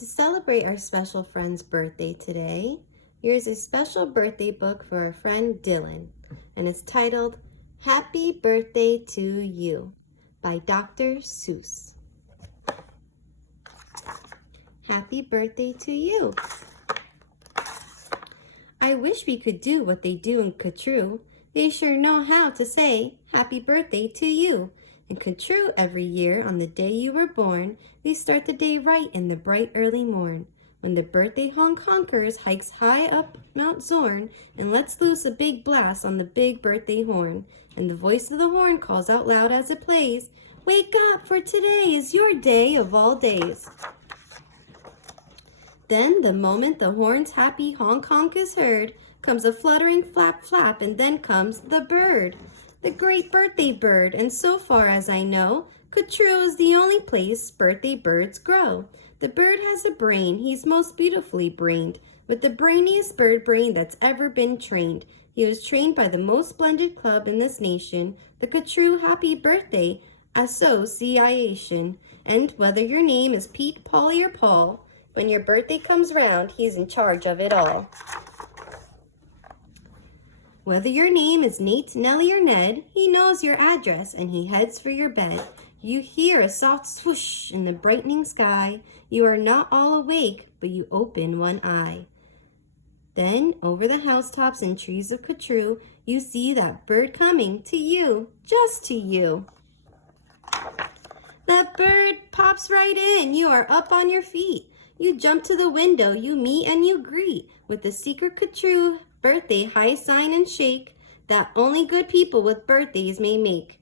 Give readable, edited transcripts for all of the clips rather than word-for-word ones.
To celebrate our special friend's birthday today, here's a special birthday book for our friend Dylan, and it's titled Happy Birthday to You by Dr. Seuss. Happy birthday to you. I wish we could do what they do in Catrue. They sure know how to say happy birthday to you. In Catrue, every year on the day you were born, they start the day right in the bright early morn. When the birthday honk honkers hikes high up Mount Zorn and lets loose a big blast on the big birthday horn. And the voice of the horn calls out loud as it plays, "Wake up, for today is your day of all days." Then, the moment the horn's happy honk honk is heard, comes a fluttering flap flap, and then comes the bird, the great birthday bird. And so far as I know, Catrue is the only place birthday birds grow. The bird has a brain, he's most beautifully brained, with the brainiest bird brain that's ever been trained. He was trained by the most splendid club in this nation, the Catrue Happy Birthday Association. And whether your name is Pete, Polly, or Paul, when your birthday comes round, he's in charge of it all. Whether your name is Nate, Nellie, or Ned, he knows your address and he heads for your bed. You hear a soft swoosh in the brightening sky. You are not all awake, but you open one eye. Then, over the housetops and trees of Catrue, you see that bird coming to you, just to you. That bird pops right in. You are up on your feet. You jump to the window, you meet and you greet with the secret Catrue birthday high sign and shake that only good people with birthdays may make.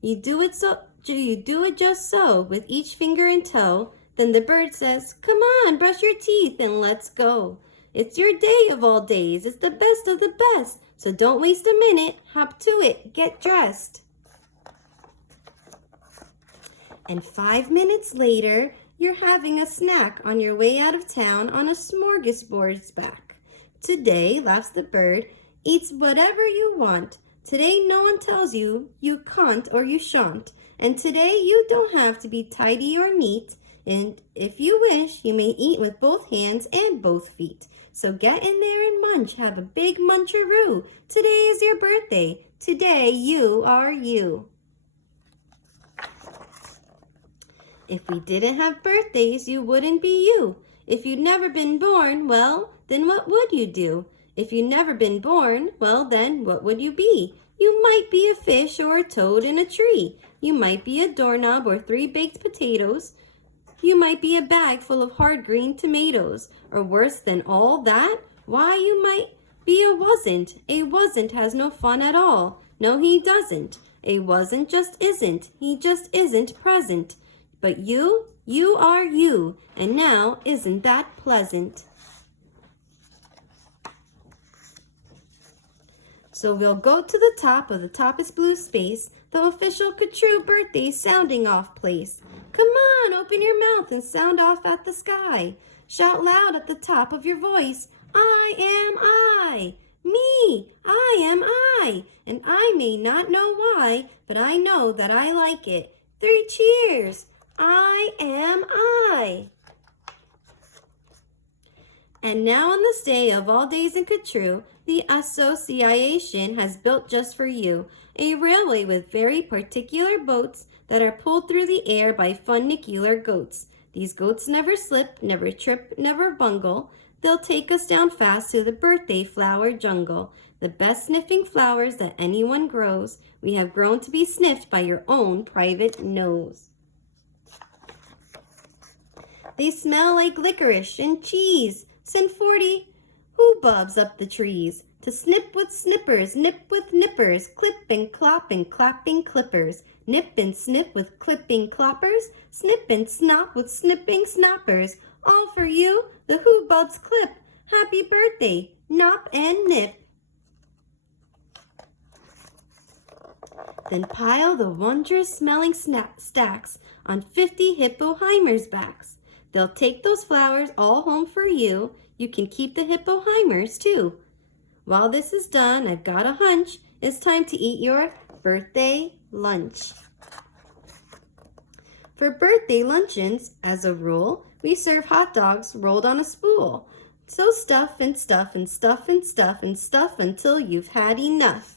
You do it just so with each finger and toe. Then the bird says, "Come on, brush your teeth and let's go. It's your day of all days. It's the best of the best. So don't waste a minute. Hop to it. Get dressed." And 5 minutes later, you're having a snack on your way out of town on a smorgasbord's back. Today, laughs the bird, eats whatever you want. Today, no one tells you you can't or you shan't. And today, you don't have to be tidy or neat. And if you wish, you may eat with both hands and both feet. So get in there and munch, have a big muncharoo. Today is your birthday. Today, you are you. If we didn't have birthdays, you wouldn't be you. If you'd never been born, well, then what would you do? If you'd never been born, well, then what would you be? You might be a fish or a toad in a tree. You might be a doorknob or 3 baked potatoes. You might be a bag full of hard green tomatoes. Or worse than all that, why, you might be a wasn't. A wasn't has no fun at all. No, he doesn't. A wasn't just isn't. He just isn't present. But you are you, and now isn't that pleasant? So we'll go to the top of the toppest blue space, the official Catrue birthday sounding off place. Come on, open your mouth and sound off at the sky. Shout loud at the top of your voice, "I am I, me, I am I, and I may not know why, but I know that I like it. 3 cheers! I am I." And now on this day of all days in Catrue, the Association has built just for you a railway with very particular boats that are pulled through the air by funicular goats. These goats never slip, never trip, never bungle. They'll take us down fast to the birthday flower jungle. The best sniffing flowers that anyone grows, we have grown to be sniffed by your own private nose. They smell like licorice and cheese. Send 40 hoobubs up the trees to snip with snippers, nip with nippers, clip and clop and clapping clippers, nip and snip with clipping cloppers, snip and snop with snipping snoppers. All for you, the hoobubs clip. Happy birthday, nop and nip. Then pile the wondrous smelling stacks on 50 hippoheimers' backs. They'll take those flowers all home for you. You can keep the hippoheimers too. While this is done, I've got a hunch. It's time to eat your birthday lunch. For birthday luncheons, as a rule, we serve hot dogs rolled on a spool. So stuff and stuff and stuff and stuff and stuff until you've had enough.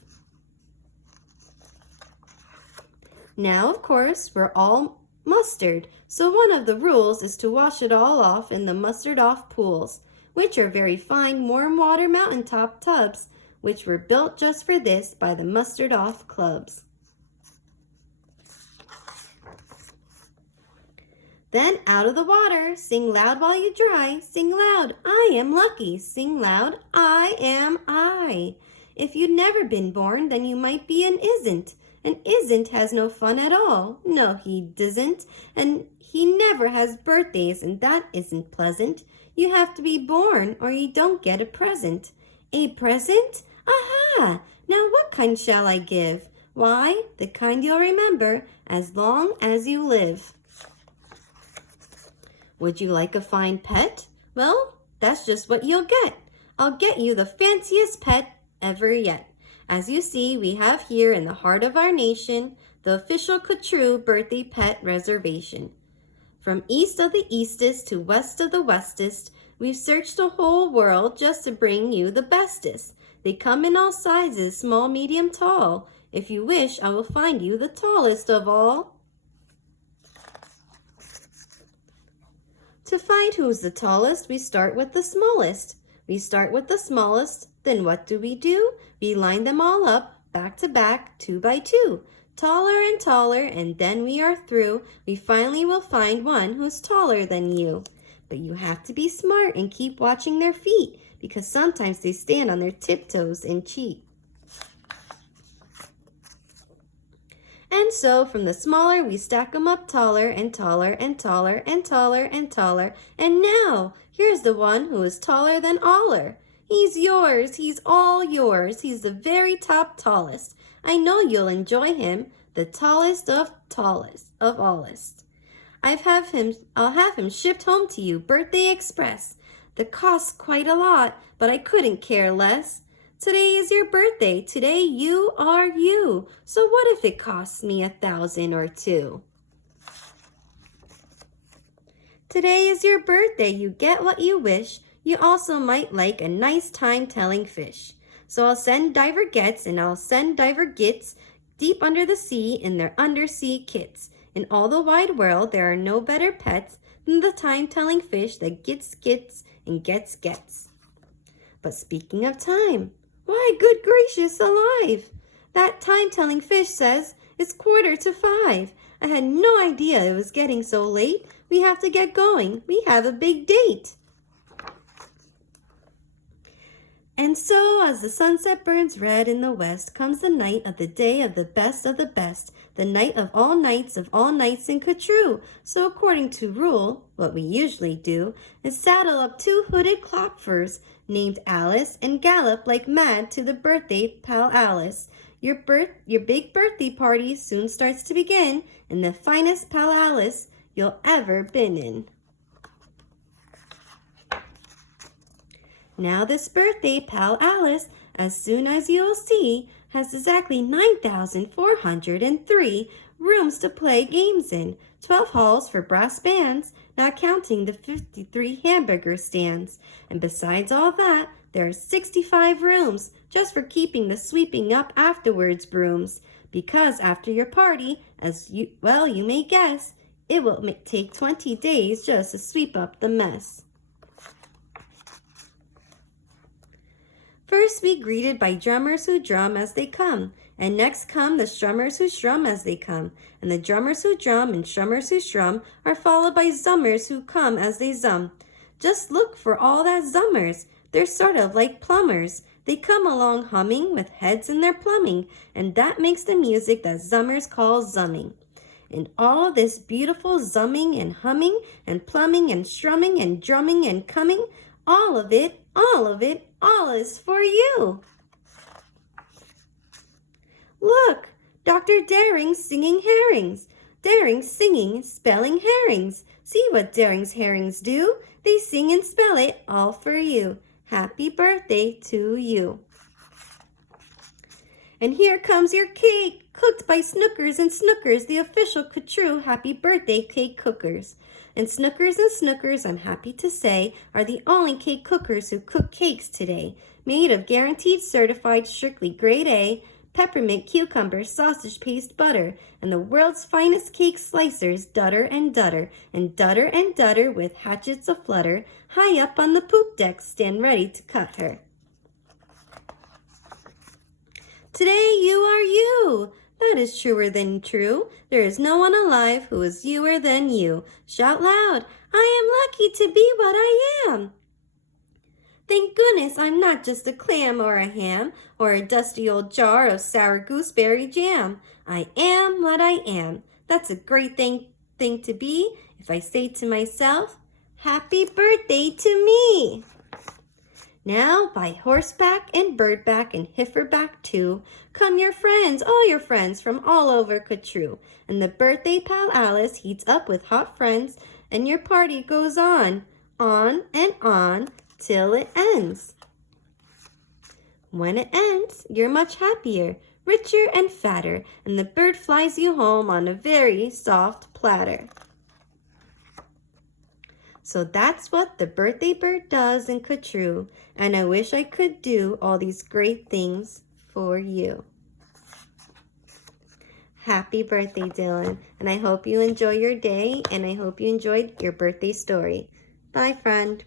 Now, of course, we're all mustard, so one of the rules is to wash it all off in the mustard-off pools, which are very fine warm water mountaintop tubs, which were built just for this by the mustard-off clubs. Then out of the water, sing loud while you dry, sing loud, I am lucky, sing loud, I am I. If you'd never been born, then you might be an isn't. An isn't has no fun at all, no he doesn't, and he never has birthdays, and that isn't pleasant. You have to be born or you don't get a present. A present? Aha! Now what kind shall I give? Why, the kind you'll remember as long as you live. Would you like a fine pet? Well, that's just what you'll get. I'll get you the fanciest pet ever yet. As you see, we have here in the heart of our nation, the official Kutru birthday pet reservation. From east of the eastest to west of the westest, we've searched the whole world just to bring you the bestest. They come in all sizes, small, medium, tall. If you wish, I will find you the tallest of all. To find who's the tallest, we start with the smallest. We start with the smallest, then what do? We line them all up, back to back, 2 by 2. Taller and taller, and then we are through. We finally will find one who's taller than you. But you have to be smart and keep watching their feet, because sometimes they stand on their tiptoes and cheat. And so from the smaller, we stack them up taller and taller and taller and taller and taller. And now, here's the one who is taller than aller. He's yours, he's all yours. He's the very top tallest. I know you'll enjoy him, the tallest of allest. I'll have him shipped home to you, Birthday Express. The cost's quite a lot, but I couldn't care less. Today is your birthday. Today you are you. So what if it costs me 1,000 or 2? Today is your birthday. You get what you wish. You also might like a nice time telling fish. So I'll send Diver Gets and I'll send Diver Gits deep under the sea in their undersea kits. In all the wide world, there are no better pets than the time-telling fish that gets and gets. But speaking of time, why, good gracious alive! That time-telling fish says it's 4:45. I had no idea it was getting so late. We have to get going. We have a big date. And so, as the sunset burns red in the west, comes the night of the day of the best, the night of all nights in Kutru. So according to rule, what we usually do is saddle up 2 hooded klopfers named Alice and gallop like mad to the birthday pal Alice. Your big birthday party soon starts to begin in the finest pal Alice you'll ever been in. Now this birthday pal Alice, as soon as you'll see, has exactly 9,403 rooms to play games in, 12 halls for brass bands, not counting the 53 hamburger stands. And besides all that, there are 65 rooms just for keeping the sweeping up afterwards brooms. Because after your party, you may guess, it will take 20 days just to sweep up the mess. First we greeted by drummers who drum as they come, and next come the strummers who strum as they come, and the drummers who drum and strummers who strum are followed by zummers who come as they zum. Just look for all that zummers, they're sort of like plumbers. They come along humming with heads in their plumbing, and that makes the music that zummers call zumming. And all of this beautiful zumming and humming and plumbing and strumming and drumming and coming, all of it, all is for you. Look, Dr. Daring's singing herrings. Daring's singing, spelling herrings. See what Daring's herrings do? They sing and spell it all for you. Happy birthday to you. And here comes your cake, cooked by Snookers and Snookers, the official Ka-True Happy Birthday cake cookers. And Snookers, I'm happy to say, are the only cake cookers who cook cakes today, made of guaranteed certified strictly grade A, peppermint cucumber sausage paste butter, and the world's finest cake slicers, Dutter and Dutter, and Dutter with hatchets aflutter, high up on the poop deck, stand ready to cut her. Today you are you. That is truer than true. There is no one alive who is youer than you. Shout loud, I am lucky to be what I am. Thank goodness I'm not just a clam or a ham or a dusty old jar of sour gooseberry jam. I am what I am. That's a great thing to be if I say to myself, happy birthday to me. Now, by horseback and birdback and heiferback too, come your friends, all your friends from all over Ka-True. And the birthday pal Alice heats up with hot friends, and your party goes on and on, till it ends. When it ends, you're much happier, richer and fatter, and the bird flies you home on a very soft platter. So that's what the birthday bird does in Ka-True, and I wish I could do all these great things for you. Happy birthday, Dylan, and I hope you enjoy your day, and I hope you enjoyed your birthday story. Bye, friend.